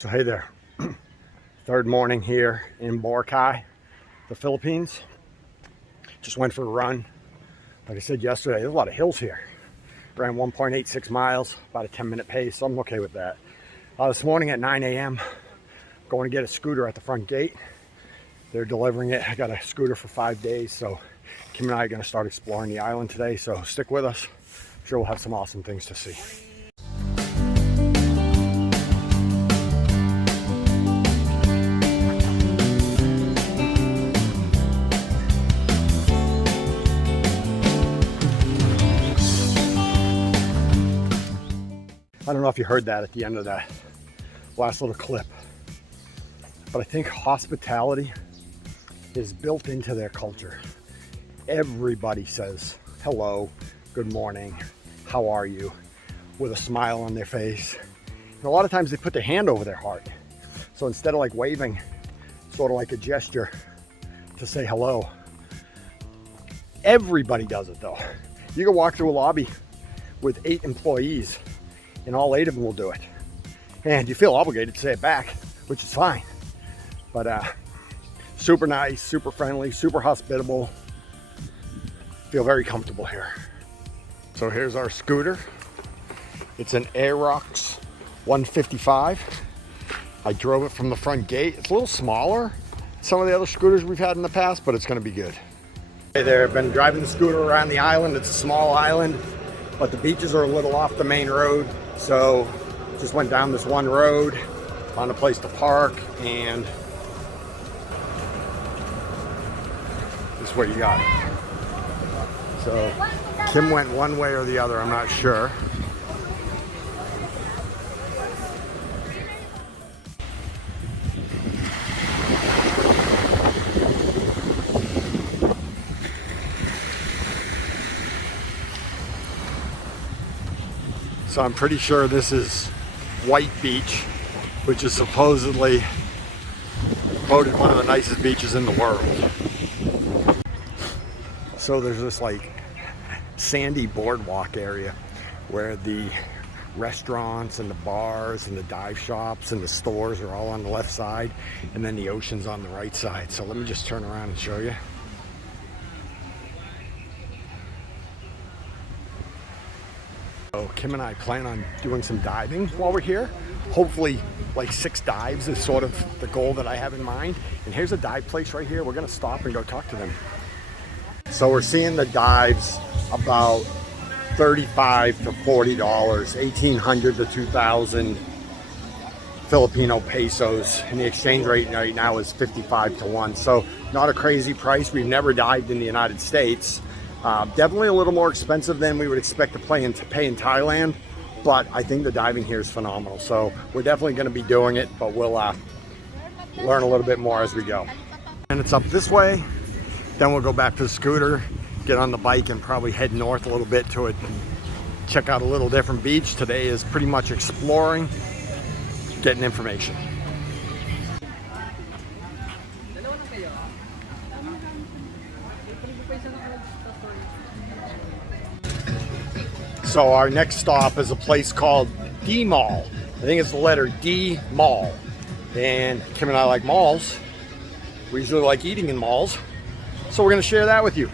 So hey there, third morning here in Boracay, the Philippines. Just went for a run. Like I said yesterday, there's a lot of hills here. Ran 1.86 miles, about a 10-minute pace, so I'm okay with that. This morning at 9 a.m., going to get a scooter at the front gate. They're delivering it. I got a scooter for 5 days, so Kim and I are going to start exploring the island today, so stick with us. I'm sure we'll have some awesome things to see. I don't know if you heard that at the end of that last little clip, but I think hospitality is built into their culture. Everybody says hello, good morning, how are you, with a smile on their face. And a lot of times they put their hand over their heart. So instead of like waving, sort of like a gesture to say hello, everybody does it though. You can walk through a lobby with 8 employees and all 8 of them will do it. And you feel obligated to say it back, which is fine. But super nice, super friendly, super hospitable. Feel very comfortable here. So here's our scooter. It's an Aerox 155. I drove it from the front gate. It's a little smaller than some of the other scooters we've had in the past, but it's gonna be good. Hey there, I've been driving the scooter around the island. It's a small island, but the beaches are a little off the main road. So just went down this one road, found a place to park, and this is what you got. So Kim went one way or the other, I'm not sure. So I'm pretty sure this is White Beach, which is supposedly voted one of the nicest beaches in the world. So there's this like sandy boardwalk area where the restaurants and the bars and the dive shops and the stores are all on the left side, and then the ocean's on the right side. So let me just turn around and show you. So Kim and I plan on doing some diving while we're here. Hopefully like 6 dives is sort of the goal that I have in mind. And here's a dive place right here. We're gonna stop and go talk to them. So we're seeing the dives about $35 to $40, 1,800 to 2,000 Filipino pesos. And the exchange rate right now is 55 to 1. So not a crazy price. We've never dived in the United States. Definitely a little more expensive than we would expect to pay in Thailand, but I think the diving here is phenomenal. So we're definitely going to be doing it, but we'll learn a little bit more as we go. And it's up this way, then we'll go back to the scooter, get on the bike, and probably head north a little bit to it, check out a little different beach. Today is pretty much exploring, getting information. So our next stop is a place called DMall. I think it's the letter D, Mall. And Kim and I like malls. We usually like eating in malls. So we're gonna share that with you.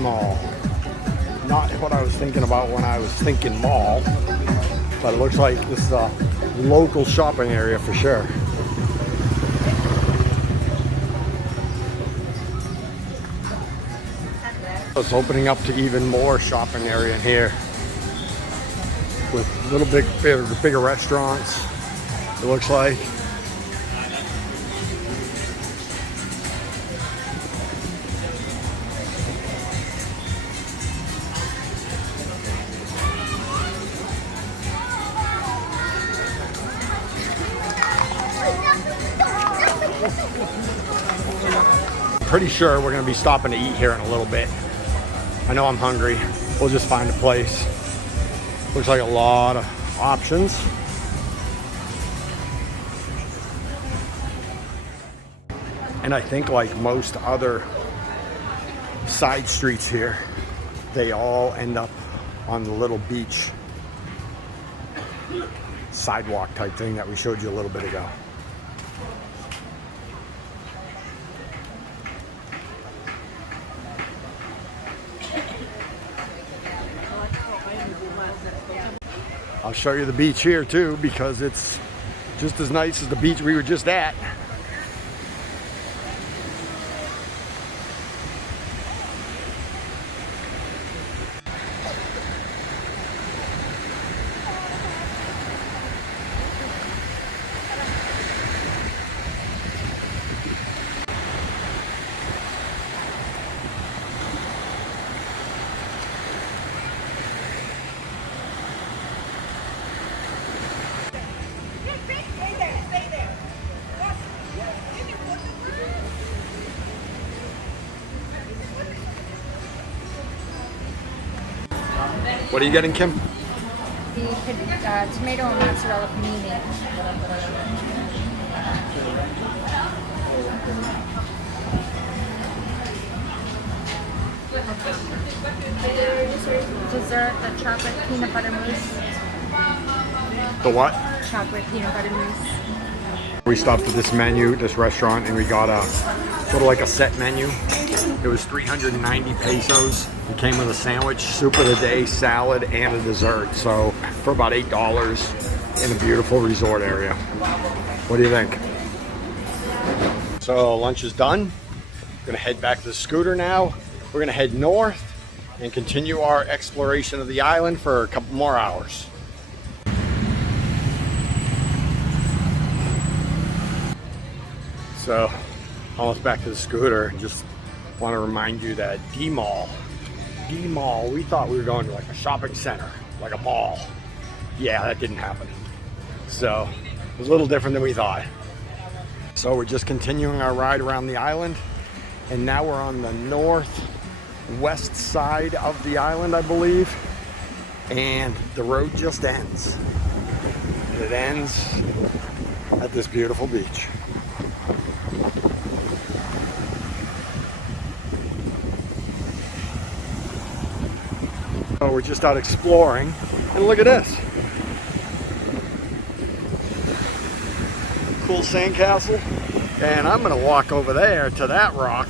Mall. Not what I was thinking about when I was thinking mall, but it looks like this is a local shopping area for sure. It's opening up to even more shopping area in here with little bigger restaurants, it looks like. pretty sure we're gonna be stopping to eat here in a little bit. I know I'm hungry. We'll just find a place. Looks like a lot of options. And I think like most other side streets here, they all end up on the little beach sidewalk type thing that we showed you a little bit ago. I'll show you the beach here too, because it's just as nice as the beach we were just at. What are you getting, Kim? The tomato and mozzarella panini. Dessert, the chocolate peanut butter mousse. The what? Chocolate peanut butter mousse. We stopped at this restaurant, and we got a sort of like a set menu. It was 390 pesos. It came with a sandwich, soup of the day, salad, and a dessert. So for about $8 in a beautiful resort area. What do you think? So lunch is done. We're gonna head back to the scooter now. We're gonna head north and continue our exploration of the island for a couple more hours. So almost back to the scooter. Just want to remind you that DMall, we thought we were going to like a shopping center, like a mall. Yeah, that didn't happen. So it was a little different than we thought. So we're just continuing our ride around the island, and now we're on the northwest side of the island, I believe, and the road just ends. It ends at this beautiful beach. So we're just out exploring, and look at this. Cool sandcastle. And I'm gonna walk over there to that rock